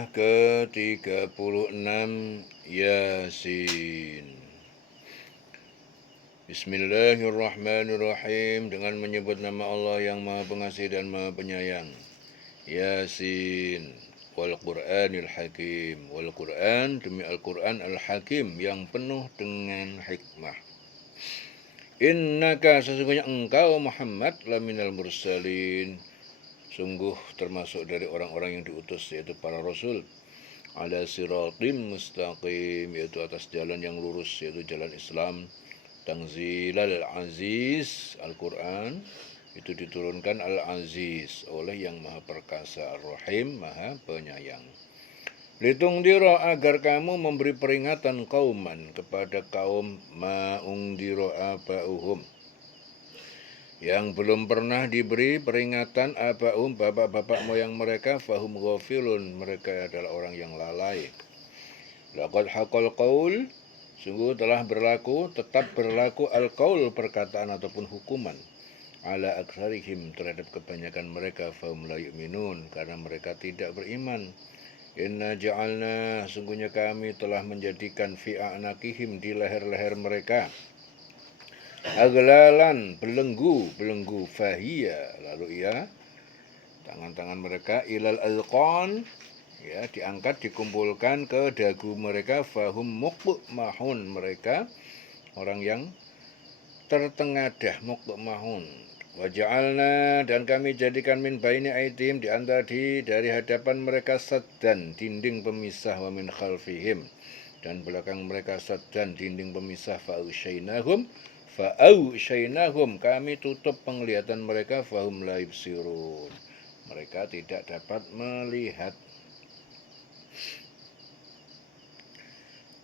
Surah ke-36 Yasin. Bismillahirrahmanirrahim. Dengan menyebut nama Allah yang Maha Pengasih dan Maha Penyayang. Yasin. Wal Qur'anil Hakim. Wal Qur'an, demi Al-Qur'an Al-Hakim yang penuh dengan hikmah. Innaka, sesungguhnya engkau Muhammad, laminal mursalin, sungguh termasuk dari orang-orang yang diutus, yaitu para rasul. Ala siratim mustaqim, yaitu atas jalan yang lurus, yaitu jalan Islam. Tanzilal Aziz, Al-Quran itu diturunkan Al-Aziz oleh yang Maha Perkasa, Ar-Rahim, Maha Penyayang. Litungdiro, agar kamu memberi peringatan kauman kepada kaum ma'ungdiro aba'uhum, yang belum pernah diberi peringatan aba'um, bapak-bapak moyang mereka, fahum ghafilun, mereka adalah orang yang lalai. Laqad haqqal qaul, sungguh telah berlaku, tetap berlaku al-qaul, perkataan ataupun hukuman, ala aktsarihim, terhadap kebanyakan mereka, fahum la yu'minun, karena mereka tidak beriman. Inna ja'alna, sungguhnya kami telah menjadikan fi a'naqihim, di leher-leher mereka, aglalan, belenggu, fahiyya, lalu ia, tangan-tangan mereka, ilal azqan, ya, diangkat, dikumpulkan ke dagu mereka, fahum muqmahun, mereka orang yang tertengadah, muqmahun. Waja'alna, dan kami jadikan min baini aidihim, dari hadapan mereka saddan, dinding pemisah, wa min khalfihim, dan belakang mereka saddan, dinding pemisah, fa'ausyainahum, kami tutup penglihatan mereka, fahum la yubsirun, mereka tidak dapat melihat.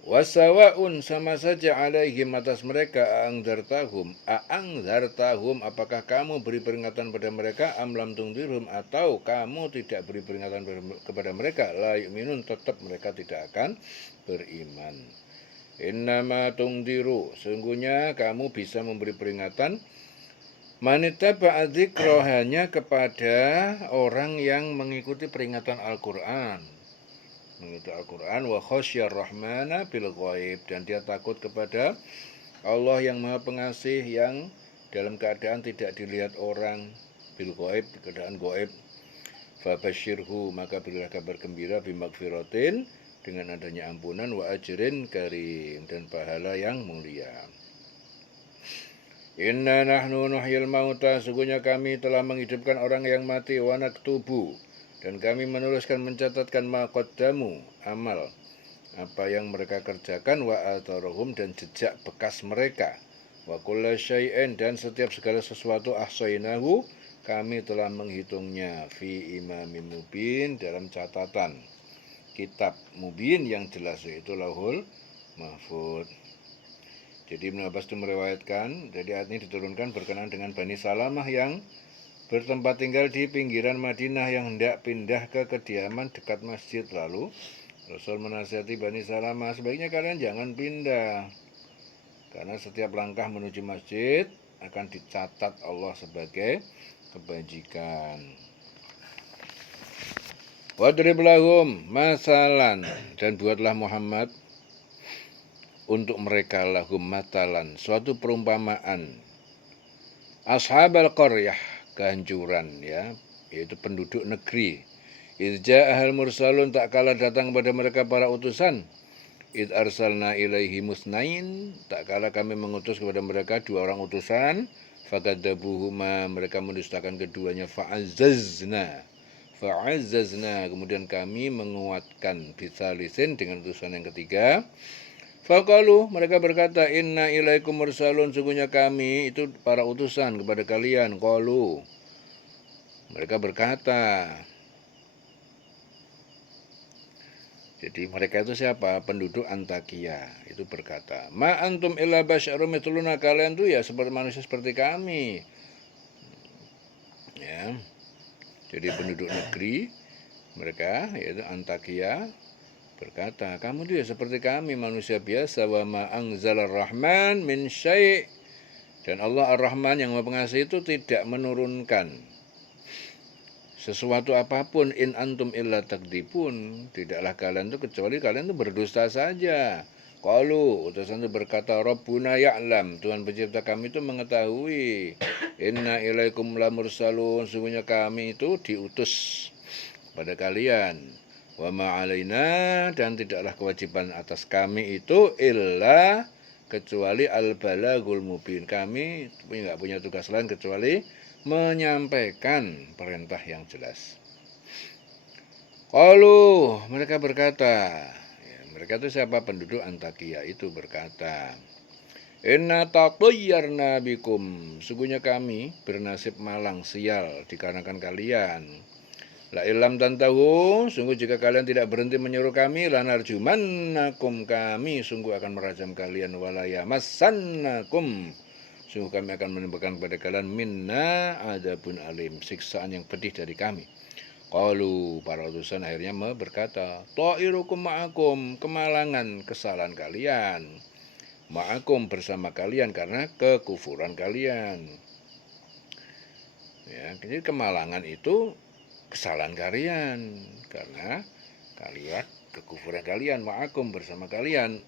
Wasawa'un, sama saja, alaihim, atas mereka, a'angzartahum, apakah kamu beri peringatan pada mereka, amlam tungdirhum, atau kamu tidak beri peringatan kepada mereka, la yu'minun, tetap mereka tidak akan beriman. Innama tungdiru, sungguhnya kamu bisa memberi peringatan, manittaba dzikra, hanya kepada orang yang mengikuti peringatan Al-Quran, mengikuti Al-Quran, wa khasyar rahmana bil ghaib, dan dia takut kepada Allah yang Maha Pengasih yang dalam keadaan tidak dilihat orang, bil ghaib, keadaan ghaib. Fabasyirhu, maka berilah kabar gembira, bimakfiratin, dengan adanya ampunan, wa ajrin karim, dan pahala yang mulia. Inna nahnu nuhyil mauta, sesungguhnya kami telah menghidupkan orang yang mati, wa naktubu, dan kami menuliskan, mencatatkan, ma qaddamu, amal, apa yang mereka kerjakan, wa atharuhum, dan jejak bekas mereka, wa kulla syai'in, dan setiap segala sesuatu, ahsainahu, kami telah menghitungnya, fi imamin mubin, dalam catatan kitab mubin yang jelas, yaitu Lauhul Mahfuz. Jadi Ibnu Abbas itu meriwayatkan, jadi ayat ini diturunkan berkenaan dengan Bani Salamah yang bertempat tinggal di pinggiran Madinah, yang hendak pindah ke kediaman dekat masjid. Lalu Rasul menasihati Bani Salamah, sebaiknya kalian jangan pindah, karena setiap langkah menuju masjid akan dicatat Allah sebagai kebajikan. Wadrib lahum masalan, dan buatlah Muhammad untuk mereka, lahum matalan, suatu perumpamaan, ashabal qaryah, kehancuran, ya, yaitu penduduk negeri. Idza ahal mursalun, tak kala datang kepada mereka para utusan. Id arsalna ilaihi musnain, tak kala kami mengutus kepada mereka dua orang utusan. Fakadzabuhuma, mereka mendustakan keduanya. Fa'azzazna, kemudian kami menguatkan, bisalisin, dengan utusan yang ketiga. Faqalu, mereka berkata, inna ilaikum mursalun, sungguhnya kami itu para utusan kepada kalian. Qalu, mereka berkata, jadi mereka itu siapa? Penduduk Antakia itu berkata, ma antum illa basyarum mithluna, kalian tuh ya seperti manusia seperti kami. Ya. Jadi penduduk negeri mereka, yaitu Antakia, berkata, kamu tuh ya seperti kami, manusia biasa. Wa ma anzalar rahman min syai', dan Allah Ar-Rahman yang Maha Pengasih itu tidak menurunkan sesuatu apapun, in antum illa takdibun, tidaklah kalian itu kecuali kalian itu berdusta saja. Qalu, utusan itu berkata, Rabbuna ya'lam, Tuhan pencipta kami itu mengetahui. Inna ilaikum lamursalun, sungguhnya kami itu diutus pada kalian. Wa ma'alaina, dan tidaklah kewajiban atas kami itu illa kecuali al-balagul mubin. Kami nggak punya tugas lain kecuali menyampaikan perintah yang jelas. Qalu, mereka berkata, mereka itu siapa? Penduduk Antakia itu berkata, Inna tatayyarna bikum, sungguhnya kami bernasib malang sial dikarenakan kalian. La ilam tantahu, sungguh jika kalian tidak berhenti menyuruh kami, lanarjumannakum, kami sungguh akan merajam kalian, walayamassannakum, sungguh kami akan menimpakan kepada kalian minna adabun alim, siksaan yang pedih dari kami. Qalu, para utusan akhirnya berkata, ta'irukum ma'akum, kemalangan kesalahan kalian, ma'akum bersama kalian karena kekufuran kalian. Ya, jadi kemalangan itu kesalahan kalian karena kalian kekufuran kalian, ma'akum bersama kalian.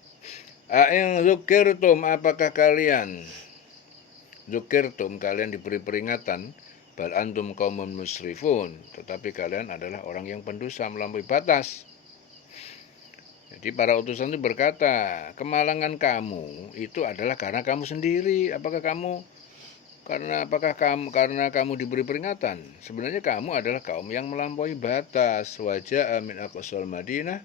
A'in dzukirtum, apakah kalian dzukirtum, kalian diberi peringatan, bal antum qaumun musrifun, tetapi kalian adalah orang yang pendosa melampaui batas. Jadi para utusan itu berkata, kemalangan kamu itu adalah karena kamu sendiri. Apakah kamu diberi peringatan? Sebenarnya kamu adalah kaum yang melampaui batas. Wajah min aqsal Madinah,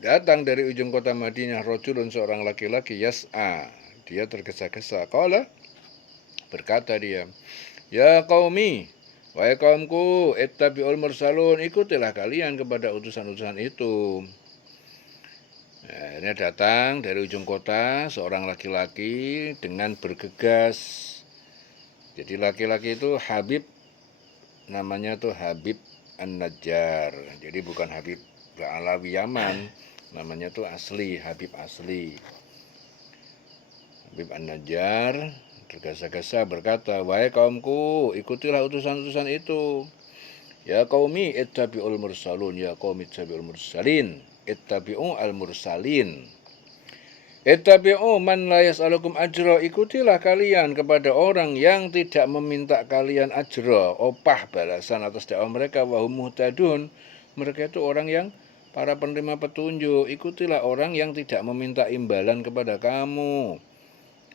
datang dari ujung kota Madinah rajulun, seorang laki-laki, yas'a, dia tergesa-gesa. Qala, berkata dia, ya qaumi, wahai kaumku, ittabi'ul mursalun, ikutilah kalian kepada utusan-utusan itu. Nah, ini datang dari ujung kota seorang laki-laki dengan bergegas. Jadi laki-laki itu Habib, namanya tuh Habib An-Najjar. Jadi bukan Habib Alawi Yaman, namanya tuh asli, Habib asli. Habib An-Najjar tergesa-gesa berkata, wahai kaumku, ikutilah utusan-utusan itu. Ya qaumi ittabi'ul mursalun, ya qaumi ittabi'ul mursalin, ittabi'u al-mursalin. Ittabi'u man la yas'alukum ajra, ikutilah kalian kepada orang yang tidak meminta kalian ajra, opah balasan atas dakwah mereka, wa hum muhtadun, mereka itu orang yang para penerima petunjuk. Ikutilah orang yang tidak meminta imbalan kepada kamu,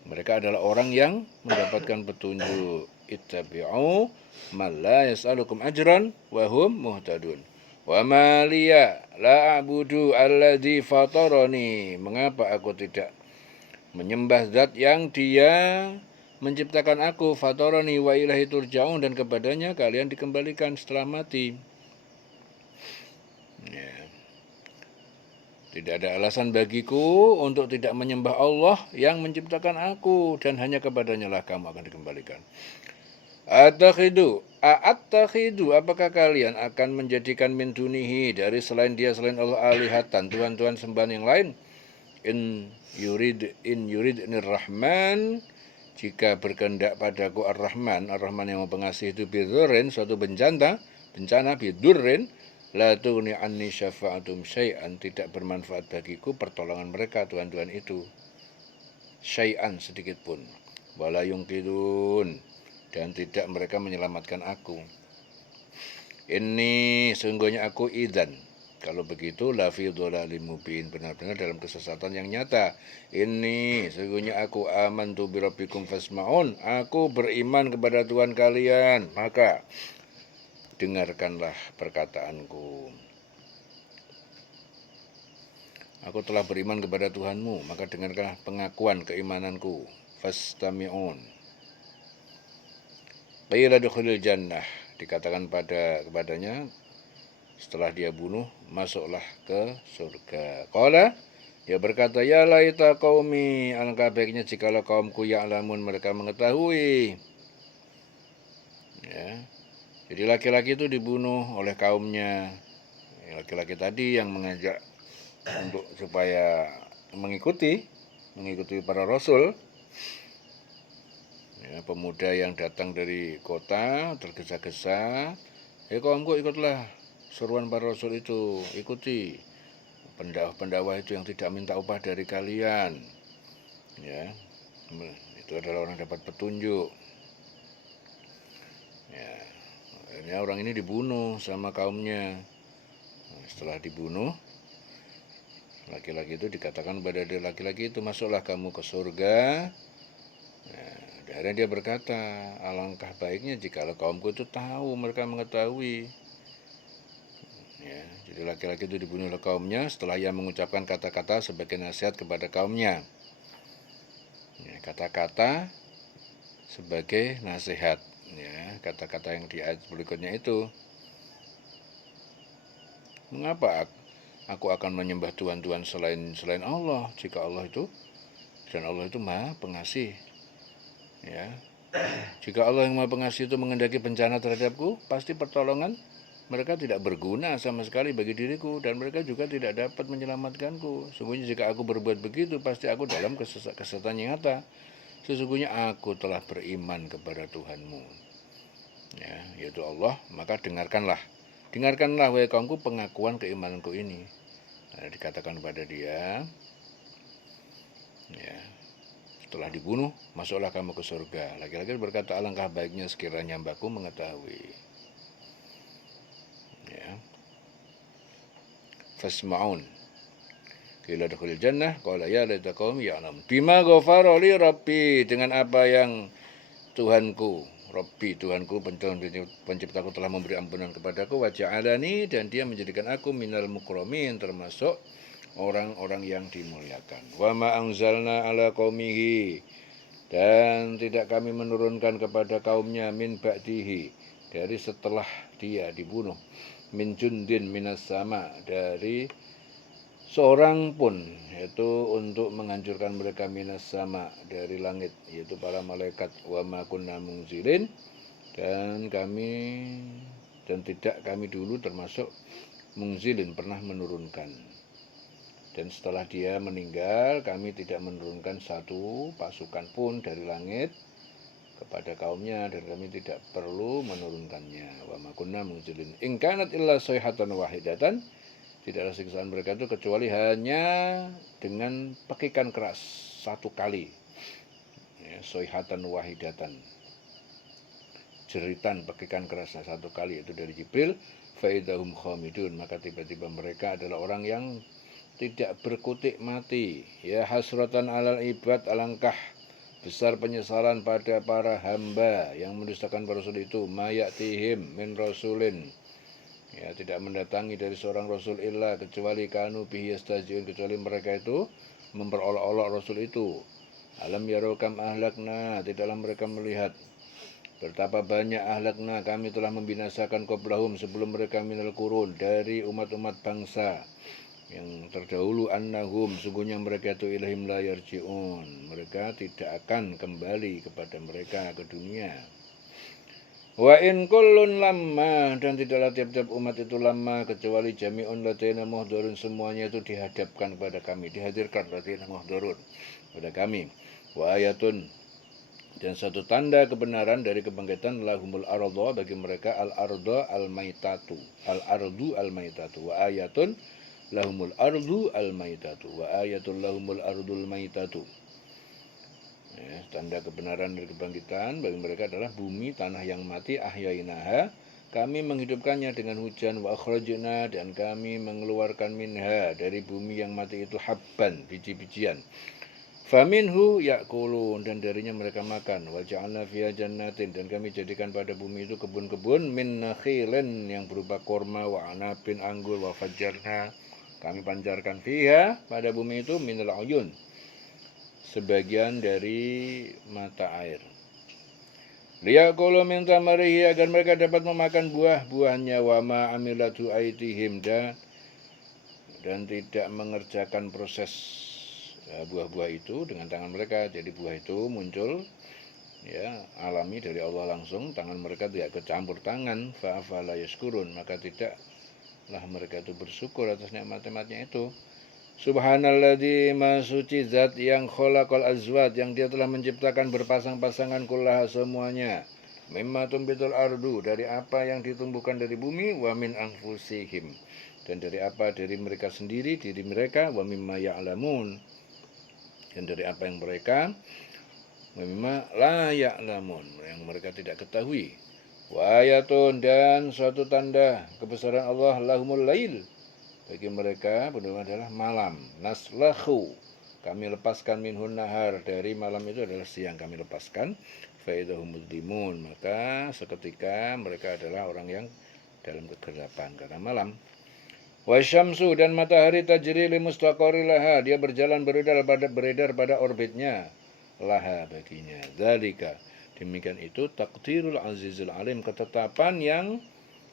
mereka adalah orang yang mendapatkan petunjuk. Ittabi'u man la yas'alukum ajran wa hum muhtadun. Wa ma liya la a'budu alladzi fatarani, mengapa aku tidak menyembah zat yang dia menciptakan aku, fatarani wa ilaihi turja'un, dan kepadanya kalian dikembalikan setelah mati. Ya. Tidak ada alasan bagiku untuk tidak menyembah Allah yang menciptakan aku, dan hanya kepadanya lah kamu akan dikembalikan. Atakhidu, apakah kalian akan menjadikan min dunihi, dari selain dia, selain Allah, alihatan, tuhan-tuhan sembahan yang lain? In yurid rahman, jika berkehendak padaku ar-Rahman, ar-Rahman yang pengasih itu, bidurrin, suatu bencana, bidurrin, la tughni anni syafa'atum syai'an, tidak bermanfaat bagiku pertolongan mereka tuhan-tuhan itu, syai'an, sedikit pun. Wala yungkidun, dan tidak mereka menyelamatkan aku. Ini sungguhnya aku idzan, kalau begitu, lafi dhalalim mubin, benar-benar dalam kesesatan yang nyata. Ini sungguhnya aku amantu bi rabbikum fasma'un, aku beriman kepada Tuhan kalian, maka dengarkanlah perkataanku. Aku telah beriman kepada Tuhanmu, maka dengarkanlah pengakuan keimananku. Fastami'un. Qila dukhulil jannah, dikatakan kepadanya setelah dia bunuh, masuklah ke surga. Qala, dia berkata, ya laita qaumi, alangkah baiknya jikalau kaumku ya'lamun, mereka mengetahui. Ya. Jadi laki-laki itu dibunuh oleh kaumnya. Laki-laki tadi yang mengajak untuk supaya mengikuti para rasul. Ya, pemuda yang datang dari kota tergesa-gesa kaumku ikutlah seruan para rasul itu, ikuti pendakwah itu yang tidak minta upah dari kalian, ya, itu adalah orang dapat petunjuk. Ya, akhirnya orang ini dibunuh sama kaumnya. Setelah dibunuh, laki-laki itu dikatakan kepada dia, laki-laki itu, masuklah kamu ke surga. Nah, akhirnya dia berkata, alangkah baiknya jikalau kaumku itu tahu, mereka mengetahui. Ya, jadi laki-laki itu dibunuh oleh kaumnya setelah ia mengucapkan kata-kata sebagai nasihat kepada kaumnya. Ya, kata-kata sebagai nasihat. Ya, kata-kata yang di ayat berikutnya itu, mengapa aku akan menyembah Tuhan-Tuhan selain Allah, jika Allah itu dan Allah itu Maha Pengasih. Ya, jika Allah yang Maha Pengasih itu mengendaki bencana terhadapku, pasti pertolongan mereka tidak berguna sama sekali bagi diriku, dan mereka juga tidak dapat menyelamatkanku. Sungguhnya jika aku berbuat begitu, pasti aku dalam kesesatan yang nyata. Sesungguhnya aku telah beriman kepada Tuhanmu, ya, yaitu Allah, maka dengarkanlah wahai kaumku pengakuan keimananku ini. Nah, dikatakan kepada dia, ya, setelah dibunuh, masuklah kamu ke surga. Laki-laki berkata, alangkah baiknya sekiranya hambaku mengetahui. Ya, fasma'un qila dakhulil jannah qala ya laita qaumi ya'lam bima ghafara li rabbi, dengan apa yang Tuhanku penciptaku telah memberi ampunan kepadaku, wa ja'alani, dan dia menjadikan aku minal mukramin, termasuk orang-orang yang dimuliakan. Wa ma anzalna ala qaumihi, dan tidak kami menurunkan kepada kaumnya, min ba'dihi, dari setelah dia dibunuh, min jundin minas sama, dari seorang pun, yaitu untuk menghancurkan mereka, minas sama, dari langit, yaitu para malaikat. Wa ma kunna mungzilin, dan tidak kami dulu termasuk mungzilin, pernah menurunkan. Dan setelah dia meninggal, kami tidak menurunkan satu pasukan pun dari langit kepada kaumnya, dan kami tidak perlu menurunkannya. Wa ma kunna mungzilin in kanat illa sayhatan wahidatan, tidaklah siksaan mereka itu kecuali hanya dengan pekikan keras satu kali, ya, sayhatan wahidatan, jeritan pekikan kerasnya satu kali, itu dari Jibril. Faidahum khamidun, maka tiba-tiba mereka adalah orang yang tidak berkutik mati. Ya hasratan alal ibad, alangkah besar penyesalan pada para hamba yang mendustakan para rasul itu. Mayatihim min rasulin, ya, tidak mendatangi dari seorang rasul illa, kecuali kanu bihi yastahzi'un, kecuali mereka itu memperolok-olok rasul itu. Alam yarau kam ahlakna, tidaklah mereka melihat betapa banyak ahlakna, kami telah membinasakan qablahum, sebelum mereka, minal qurun, dari umat-umat bangsa yang terdahulu, annahum, sungguhnya mereka itu ilahim la yarji'un, mereka tidak akan kembali kepada mereka ke dunia. Wa in kullun lamma, dan tidaklah tiap-tiap umat itu lama, kecuali jami'un ladaina muhdharun, semuanya itu dihadapkan kepada kami, dihadirkan ladaina muhdharun kepada kami. Wa ayatun, dan satu tanda kebenaran dari kebangkitan, lahumul arda, bagi mereka al-arda al-maitatu, al-ardu al-maitatu, wa ayatun lahumul ardu al-maitatu, wa ayatul lahumul ardul maitatu. Ya, tanda kebenaran dari kebangkitan bagi mereka adalah bumi tanah yang mati, ahyainaha, kami menghidupkannya dengan hujan, wa akhrajna, dan kami mengeluarkan minha, dari bumi yang mati itu, habban, biji-bijian, faminhu yakulun, dan darinya mereka makan, wa ja'alna fiha jannatin, dan kami jadikan pada bumi itu kebun-kebun, min nakhilin, yang berupa korma, wa anabin, anggur, wa fajjarna, kami pancarkan fiha, pada bumi itu, minal uyun, sebagian dari mata air. Liyakulu min tamarihi, agar mereka dapat memakan buah-buahnya, wa ma amilatu aitihim, dan tidak mengerjakan proses buah-buah itu dengan tangan mereka. Jadi buah itu muncul, ya, alami dari Allah langsung, tangan mereka tidak kecampur tangan. Fa'afala yaskurun, maka tidaklah mereka itu bersyukur atas nikmat-nikmatnya itu. Subhanalladzi, maha suci zat yang khalaqal azwat, yang dia telah menciptakan berpasang-pasangan kullaha, semuanya, mimma tumbitul ardu, dari apa yang ditumbuhkan dari bumi, wa min anfusihim, dan dari apa dari mereka sendiri, diri mereka, wa mimma ya'lamun, dan dari apa yang mereka, wa mimma la ya'lamun, yang mereka tidak ketahui. Wa ayatun, dan suatu tanda kebesaran Allah, lahumul lail, bagi mereka benar adalah malam. Naslahu, kami lepaskan minhun nahar, dari malam itu adalah siang kami lepaskan. Faidahum mudlimun, maka seketika mereka adalah orang yang dalam kegelapan karena malam. Wasyamsu, dan matahari tajri li mustaqarri laha, dia berjalan beredar pada orbitnya, laha baginya. Dzalika, demikian itu takdirul azizul alim, ketetapan yang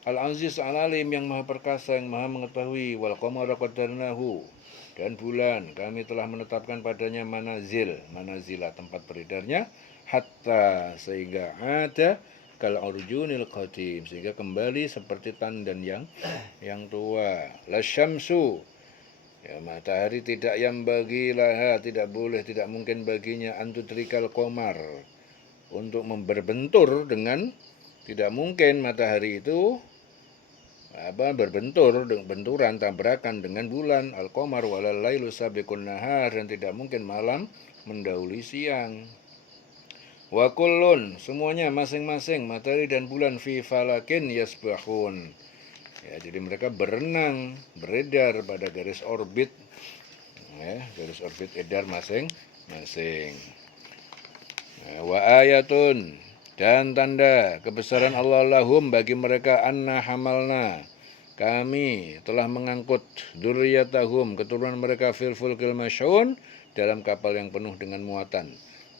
Al-Aziz Al-Alim, yang maha perkasa, yang maha mengetahui. Wal qamara qaddarnahu, dan bulan kami telah menetapkan padanya manazilah, tempat beredarnya, hatta, sehingga ada kal urjunil qadim, sehingga kembali seperti tandan yang tua. Lasyamsu, ya, matahari tidak yang bagi laha, tidak boleh, tidak mungkin baginya, antudrikal qamar, untuk berbentur dengan, tidak mungkin matahari itu benturan, tabrakan dengan bulan. Al-qamar walal lailu sabiqun nahar, dan tidak mungkin malam mendahului siang. Wa kullun, semuanya masing-masing matahari dan bulan, fi falakin yasbahun, ya, jadi mereka berenang, beredar pada garis orbit, ya, garis orbit edar masing-masing. Wa ayatun, dan tanda kebesaran Allah lahum, bagi mereka, anna hamalna, kami telah mengangkut, dzurriyyatahum, keturunan mereka, fil fulkil masyhun, dalam kapal yang penuh dengan muatan.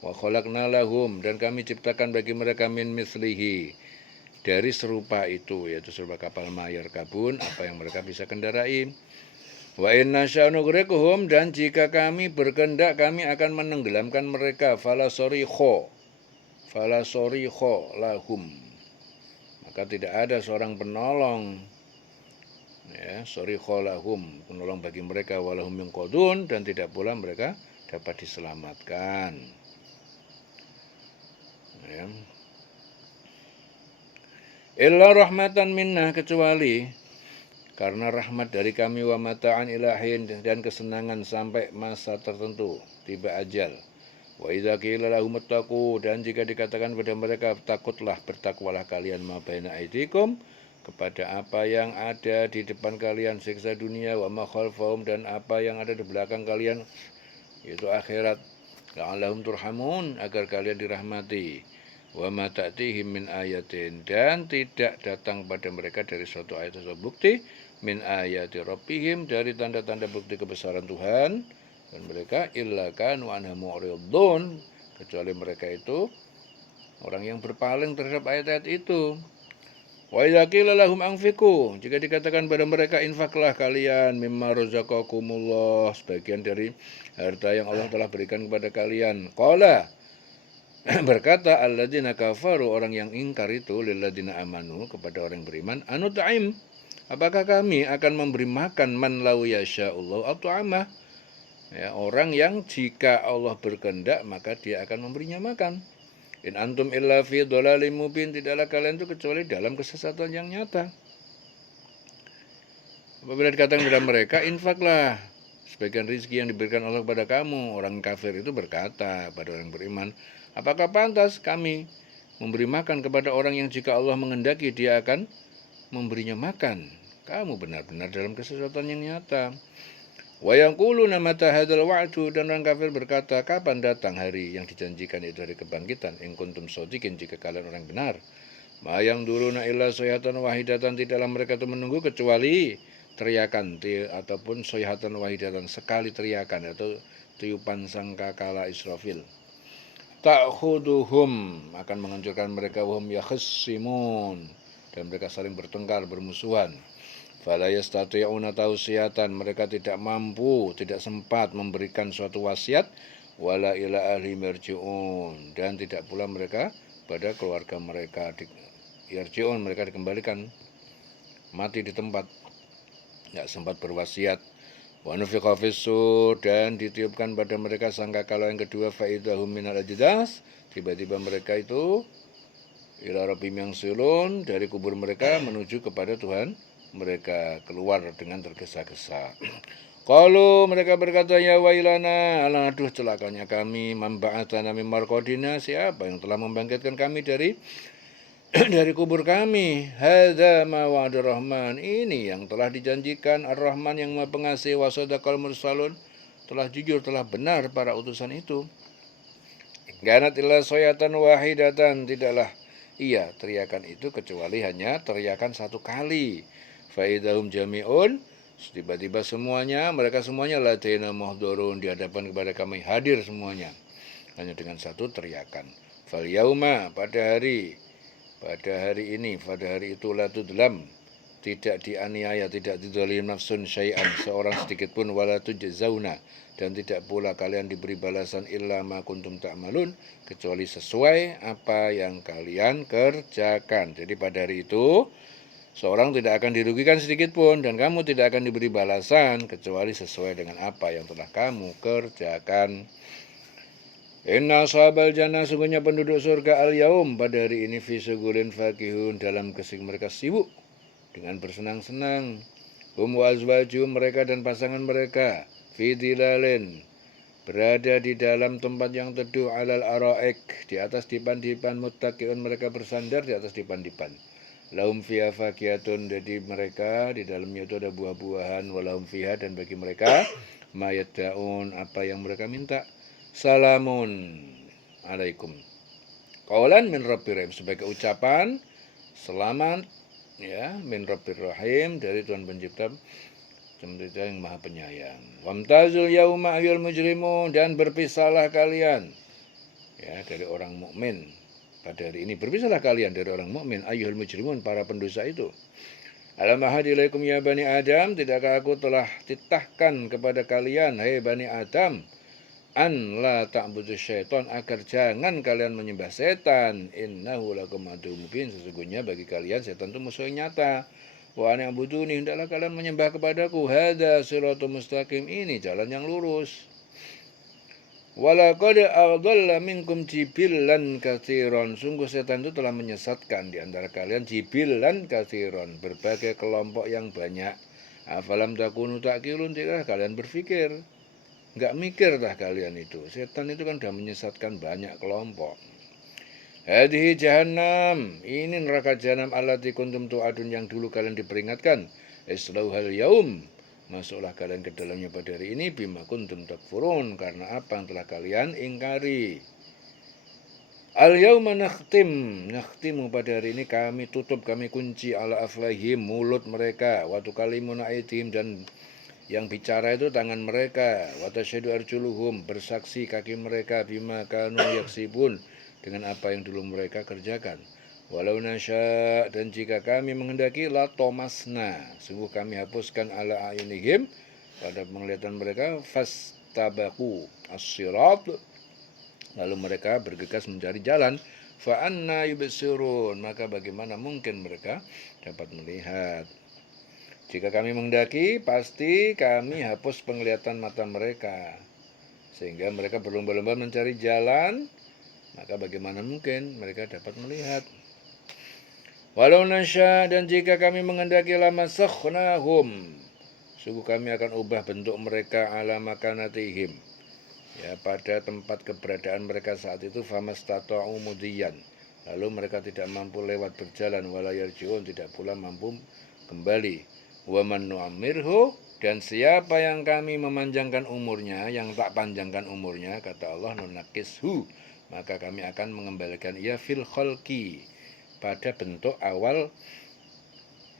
Wa khalaqna lahum, dan kami ciptakan bagi mereka, min mislihi, dari serupa itu, yaitu serupa kapal mayar kabun, apa yang mereka bisa kendarai. Wa inna sya'nughriquhum, dan jika kami berkehendak kami akan menenggelamkan mereka, fala sorikho lahum, maka tidak ada seorang penolong, ya, sorikho lahum, penolong bagi mereka, walahum yunqadun, dan tidak pula mereka dapat diselamatkan, ya. Illa rahmatan minna, kecuali karena rahmat dari kami, wa mata'an ilahin, dan kesenangan sampai masa tertentu, tiba ajal. Wa idza qila lahum ittaqu, dan jika dikatakan pada mereka, takutlah, bertakwalah kalian, ma baina aidikum, kepada apa yang ada di depan kalian, siksa dunia, wa ma khalfahum, dan apa yang ada di belakang kalian, yaitu akhirat, la'allahum turhamun, agar kalian dirahmati. Wa ma ta'tihim min ayatin, dan tidak datang pada mereka dari suatu ayat atau bukti, min ayati rabbihim, dari tanda-tanda bukti kebesaran Tuhan, dan mereka illa kanu anha mu'ridun, kecuali mereka itu orang yang berpaling terhadap ayat-ayat itu. Wa idza qila lahum anfiqu, jika dikatakan pada mereka, infaklah kalian, mimma razaqakumullah, sebagian dari harta yang Allah telah berikan kepada kalian. Qala, berkata alladzina kafaru, orang yang ingkar itu, lilladzina amanu, kepada orang beriman, anu ta'im, apakah kami akan memberi makan, man lau yasha'ullahu at'amah, ya, orang yang jika Allah berkehendak maka dia akan memberinya makan. In antum illa fi dhalalim mubin, tidaklah kalian itu kecuali dalam kesesatan yang nyata. Apabila dikatakan kepada mereka, infaklah sebagian rezeki yang diberikan Allah kepada kamu, orang kafir itu berkata pada orang beriman, apakah pantas kami memberi makan kepada orang yang jika Allah menghendaki dia akan memberinya makan? Kamu benar-benar dalam kesesatan yang nyata. Wa yaquluna mata hadzal wa'du, dan orang kafir berkata, kapan datang hari yang dijanjikan itu, hari kebangkitan, in kuntum shodiqin, jika kalian orang benar. Ma yang duruna illa sayhatan wahidatan, tidaklah mereka itu menunggu kecuali teriakan, ataupun sayhatan wahidatan, sekali teriakan, atau tiupan sangkakala Israfil. Ta'khuduhum, akan menghancurkan mereka, wahum yakhsimun, dan mereka saling bertengkar, bermusuhan. Fala yastati'una tausiyatan, mereka tidak mampu, tidak sempat memberikan suatu wasiat, wala ila ahli marji'un, dan tidak pula mereka pada keluarga mereka, yarji'un, mereka dikembalikan, mati di tempat, tidak sempat berwasiat. Wa nufiqa fis-sur, dan ditiupkan pada mereka sangkakala yang kedua, fa idahum minal ajdas, tiba-tiba mereka itu ila rabbihim yansilun, dari kubur mereka menuju kepada Tuhan mereka, keluar dengan tergesa-gesa. Qalu, mereka berkata, ya wailana, aduh celakanya kami, man ba'atsana min marqadina, siapa yang telah membangkitkan kami dari dari kubur kami. Hadza ma wa'ada rahman, ini yang telah dijanjikan Ar-Rahman yang Maha Pengasih, wa sadaqal mursalun, telah jujur, telah benar para utusan itu. Ganat illa soyatan wahidatan, tidaklah iya teriakan itu kecuali hanya teriakan satu kali. Faidahum jami'un, tiba-tiba semuanya, mereka semuanya ladaina muhdurun, di hadapan kepada kami hadir semuanya, hanya dengan satu teriakan. Fal yauma, pada hari ini, pada hari itu la tudlam, tidak dianiaya, tidak dizalim nafsun syai'an, seorang sedikit pun, wala tujzauna, dan tidak pula kalian diberi balasan illa ma kuntum ta'malun, kecuali sesuai apa yang kalian kerjakan. Jadi pada hari itu seorang tidak akan dirugikan sedikit pun, dan kamu tidak akan diberi balasan kecuali sesuai dengan apa yang telah kamu kerjakan. Inna ashabal jannah, sungguhnya penduduk surga al-yaum, pada hari ini, fi sugulin fakihun, dalam kesing mereka sibuk dengan bersenang-senang. Hum wa azwajum, mereka dan pasangan mereka, fi dhilalin, berada di dalam tempat yang teduh, alal araik, di atas dipan-dipan, muttaqiun, mereka bersandar di atas dipan-dipan. Lahum fiha fakiyatun, jadi mereka di dalamnya itu ada buah-buahan, walahum fiha, dan bagi mereka mayaddaun, apa yang mereka minta. Salamun alaikum qaulan min rabbir rahim, sebagai ucapan selamat ya, min rabbir rahim, dari Tuhan pencipta yang maha penyayang. Wamtazul yauma ayyul mujrimun, dan berpisahlah kalian ya dari orang mukmin pada hari ini, berpisahlah kalian dari orang mukmin, ayyuhul mujrimun, para pendosa itu. Alam ahadilaikum ya bani Adam, tidakkah aku telah titahkan kepada kalian, hai bani Adam, an la ta'budu syaitan, agar jangan kalian menyembah setan. Innahu lakum aduwwum mubin, sesungguhnya bagi kalian setan itu musuh yang nyata. Wa an i'buduni, hendaklah kalian menyembah kepadaku. Hadza siratul mustaqim, ini jalan yang lurus. Walaqad adalla minkum jibillan katsiran, sungguh setan itu telah menyesatkan di antara kalian jibillan katsiran, berbagai kelompok yang banyak. Afalam takunu taqilun, tidak kalian berpikir, enggak mikir dah kalian itu. Setan itu kan sudah menyesatkan banyak kelompok. Hadhihi jahannam, ini neraka jahanam, allati kuntum tu'adun, yang dulu kalian diperingatkan. Islauhal yaum, masuklah kalian ke dalamnya pada hari ini, bima kuntum takfurun, karena apa yang telah kalian ingkari. Al yauma nakhtimu, pada hari ini kami tutup, kami kunci, ala aflahim, mulut mereka, wa tukallimuna aydihim, dan yang bicara itu tangan mereka, wa tasyhadu arjuluhum, bersaksi kaki mereka, bima kanu yaksibun, dengan apa yang dulu mereka kerjakan. Walau nasya, dan jika kami menghendaki, la tomasna, sungguh kami hapuskan, ala ayunihim, pada penglihatan mereka, fastabaku as-sirat, lalu mereka bergegas mencari jalan. Fa anna yubsirun, maka bagaimana mungkin mereka dapat melihat. Jika kami menghendaki, pasti kami hapus penglihatan mata mereka, sehingga mereka berlomba-lomba mencari jalan, maka bagaimana mungkin mereka dapat melihat. Walau nasya, dan jika kami menghendaki, lamasakhnahum, sungguh kami akan ubah bentuk mereka, ala makanatihim, ya pada tempat keberadaan mereka saat itu, famastata'u mudiyan, lalu mereka tidak mampu lewat berjalan, wala yarji'un, tidak pula mampu kembali. Wa man nu'ammirhu, dan siapa yang kami memanjangkan umurnya, yang tak panjangkan umurnya, kata Allah, nunakishu, maka kami akan mengembalikan ia fil khalqi, pada bentuk awal,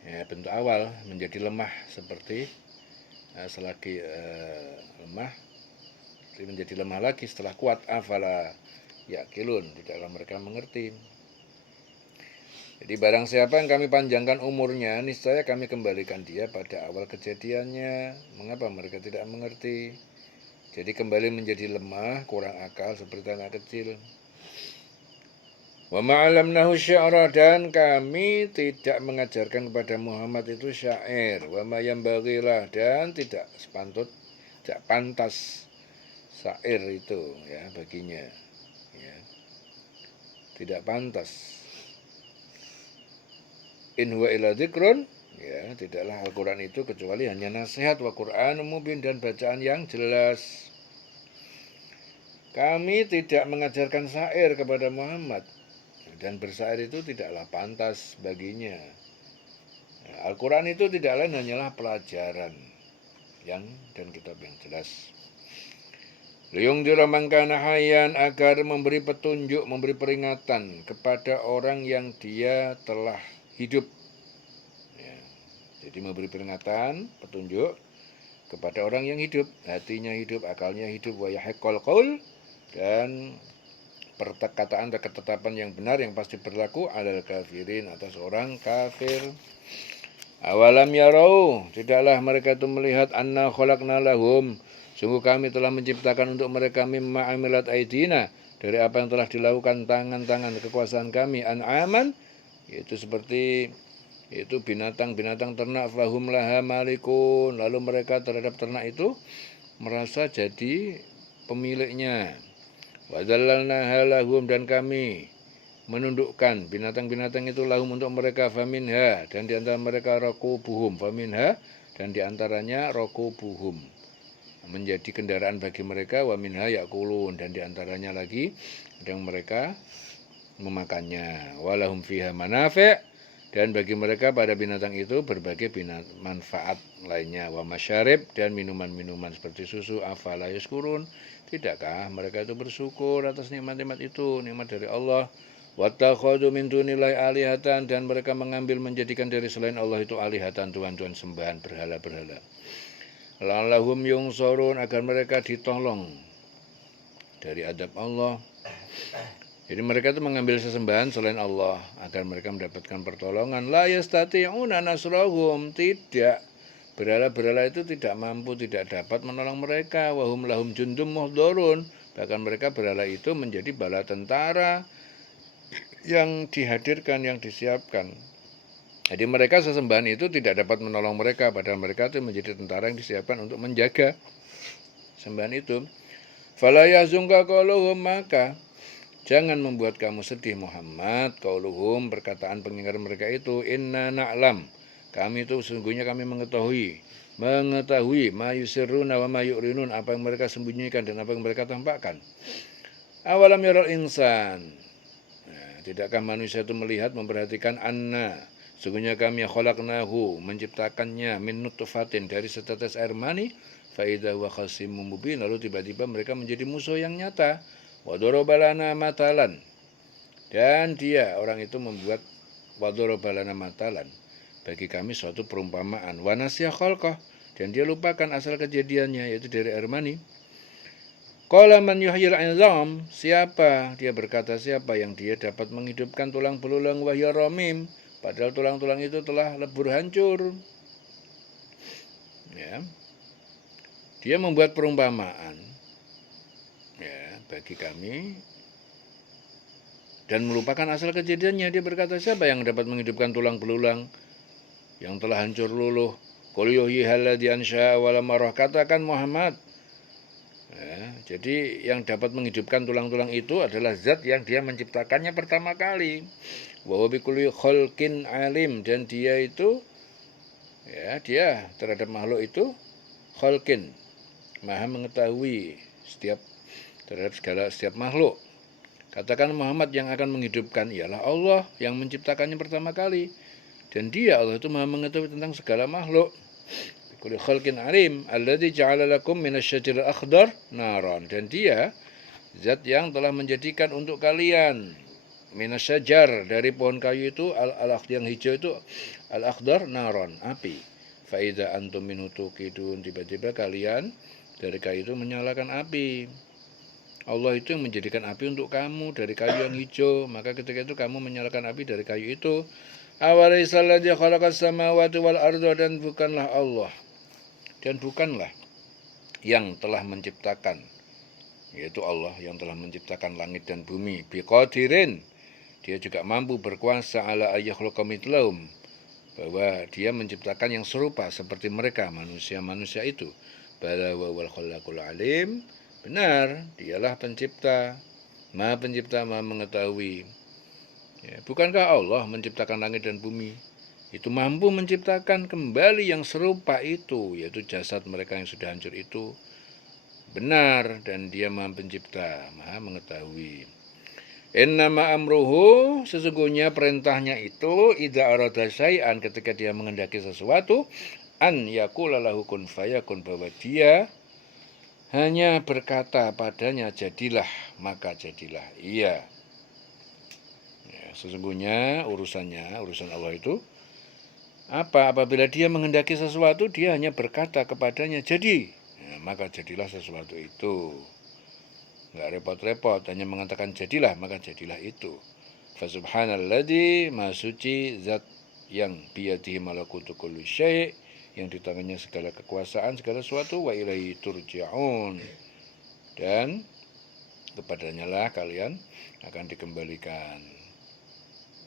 ya, bentuk awal menjadi lemah, seperti selagi lemah menjadi lemah lagi setelah kuat. Afala yaqilun, tidaklah mereka mengerti. Jadi barang siapa yang kami panjangkan umurnya, niscaya kami kembalikan dia pada awal kejadiannya. Mengapa mereka tidak mengerti? Jadi kembali menjadi lemah, kurang akal, seperti anak kecil. Wa ma'alamnahu syi'ra, dan kami tidak mengajarkan kepada Muhammad itu syair. Wa ma yambaghilah, dan tidak sepantut, tidak pantas syair itu ya baginya, ya tidak pantas. In huwa illa dzikrun, ya, tidaklah Al-Qur'an itu kecuali hanya nasihat wa Qur'anun mubin dan bacaan yang jelas. Kami tidak mengajarkan syair kepada Muhammad dan bersyair itu tidaklah pantas baginya. Al-Qur'an itu tidak lain hanyalah pelajaran dan kitab yang jelas. Liyungdira man kana hayyan, agar memberi petunjuk, memberi peringatan kepada orang yang dia telah hidup. Ya, jadi memberi peringatan, petunjuk kepada orang yang hidup, hatinya hidup, akalnya hidup, wa yahiqqal qaul, dan perkataan dan ketetapan yang benar yang pasti berlaku alal kafirin, atas orang kafir. Awalam yarau, tidaklah mereka itu melihat anna khalaqna lahum, sungguh kami telah menciptakan untuk mereka mimma amilat aidina, dari apa yang telah dilakukan tangan-tangan kekuasaan kami, an'aman, yaitu seperti itu binatang-binatang ternak, fahum laha malikun, lalu mereka terhadap ternak itu merasa jadi pemiliknya. Wa dzallalnaha lahum, dan kami menundukkan binatang-binatang itu lahum untuk mereka, faminha, dan diantara mereka rakubuhum, faminha, dan diantaranya rakubuhum, menjadi kendaraan bagi mereka, wa minha yakulun, dan diantaranya lagi yang mereka memakannya, walahum fiha manafi', dan bagi mereka pada binatang itu berbagai manfaat lainnya, wa masyarib, dan minuman-minuman seperti susu, afala yaskurun, tidakkah mereka itu bersyukur atas nikmat-nikmat itu, nikmat dari Allah. Wattakhadhu min dunillahi alihatan, dan mereka mengambil menjadikan dari selain Allah itu alihatan, tuhan-tuhan sembahan, berhala-berhala. La'allahum yungsorun, agar mereka ditolong dari adab Allah. Jadi mereka itu mengambil sesembahan selain Allah agar mereka mendapatkan pertolongan. La yastati'una nasrahum, tidak, berhala-berhala itu tidak mampu, tidak dapat menolong mereka. Wahum lahum jundum muhdharun, bahkan mereka berhala itu menjadi bala tentara yang dihadirkan, yang disiapkan. Jadi mereka sesembahan itu tidak dapat menolong mereka, padahal mereka itu menjadi tentara yang disiapkan untuk menjaga sembahan itu. Fala yahzunka qauluhum, maka jangan membuat kamu sedih Muhammad, qauluhum, perkataan pengingkar mereka itu, inna na'lam, kami itu sesungguhnya kami mengetahui ma yusirruna wa ma yu'rinun, apa yang mereka sembunyikan dan apa yang mereka tampakkan. Awalam yaral insan, tidakkah manusia itu melihat, memperhatikan, anna, sesungguhnya kami khalaqnahu, menciptakannya, min nutfatin, dari setetes air mani, fa idza huwa khasimun mubin, lalu tiba-tiba mereka menjadi musuh yang nyata. Wa daraba lana matalan, dan dia, orang itu membuat wa daraba lana matalan, bagi kami suatu perumpamaan, wa nasiya khalqah, dan dia lupakan asal kejadiannya, yaitu dari air mani. Qala man yuhyil 'idham, siapa, dia berkata, siapa yang dia dapat menghidupkan tulang belulang, wa hiya ramim, padahal tulang-tulang itu telah lebur hancur. Ya. Dia membuat perumpamaan, ya, bagi kami dan melupakan asal kejadiannya. Dia berkata, siapa yang dapat menghidupkan tulang belulang yang telah hancur luluh? Qul yuhyihal ladzi ansha'a wa lam arah, katakan Muhammad, ya, jadi yang dapat menghidupkan tulang-tulang itu adalah zat yang dia menciptakannya pertama kali. Wa huwa bikulli khalqin alim, dan dia itu, ya, dia terhadap makhluk itu khalqin, maha mengetahui terhadap setiap makhluk. Katakan Muhammad, yang akan menghidupkan ialah Allah yang menciptakannya pertama kali, dan dia, Allah itu maha mengetahui tentang segala makhluk. Kulli khalqin alim alladzi ja'ala lakum minasyajaril akhdar naran, dan dia zat yang telah menjadikan untuk kalian minasyajar, dari pohon kayu itu, al-akhdar yang hijau itu, al-akhdar naran, api. Fa idza antum minhu tuqidun, tiba-tiba kalian dari kayu itu menyalakan api. Allah itu yang menjadikan api untuk kamu dari kayu yang hijau, maka ketika itu kamu menyalakan api dari kayu itu. Awalaisal ladzi khalaqas samawati wal arda, dan bukanlah Allah, dan bukanlah yang telah menciptakan, yaitu Allah yang telah menciptakan langit dan bumi, biqadirin, dia juga mampu berkuasa, ala ayakhluqa mithlahum, bahwa dia menciptakan yang serupa seperti mereka, manusia-manusia itu. Bala wa wal khallaqul alim, benar, dialah pencipta, maha mengetahui. Ya, bukankah Allah menciptakan langit dan bumi? itu mampu menciptakan kembali yang serupa itu, yaitu jasad mereka yang sudah hancur itu benar, dan dia maha pencipta, maha mengetahui. Innama amruhu, sesungguhnya perintahnya itu, idza arada syai'an, ketika dia menghendaki sesuatu, an yaqula lahu kun fayakun, bahwa dia hanya berkata padanya jadilah, maka jadilah ia. Ya, sesungguhnya urusan Allah itu apa? Apabila dia menghendaki sesuatu, dia hanya berkata kepadanya jadi, ya, maka jadilah sesuatu itu. Nggak repot-repot, hanya mengatakan jadilah, maka jadilah itu. Fasubhanalladzi, maha suci zat yang biyadihi malakutu kulli syai', yang di tangannya segala kekuasaan segala sesuatu, wa ilaihi turja'un, dan kepadanya lah kalian akan dikembalikan.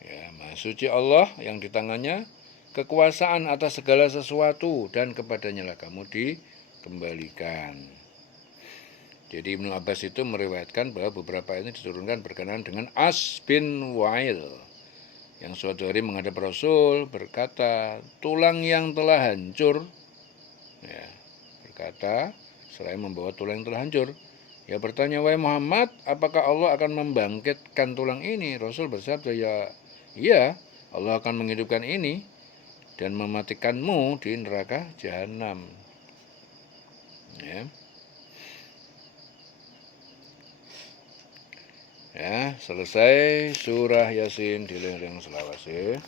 Ya, maha suci Allah yang di tangannya kekuasaan atas segala sesuatu, dan kepadanya lah kamu dikembalikan. Jadi Ibnu Abbas itu meriwayatkan bahwa beberapa ini diturunkan berkenaan dengan As bin Wa'il, yang suatu hari menghadap Rasul berkata, tulang yang telah hancur, ya, berkata, seraya membawa tulang yang telah hancur. Ya, bertanya, wahai Muhammad, apakah Allah akan membangkitkan tulang ini? Rasul bersabda, ya, iya, Allah akan menghidupkan ini dan mematikanmu di neraka jahanam. Ya. Ya, selesai surah Yasin di selawase.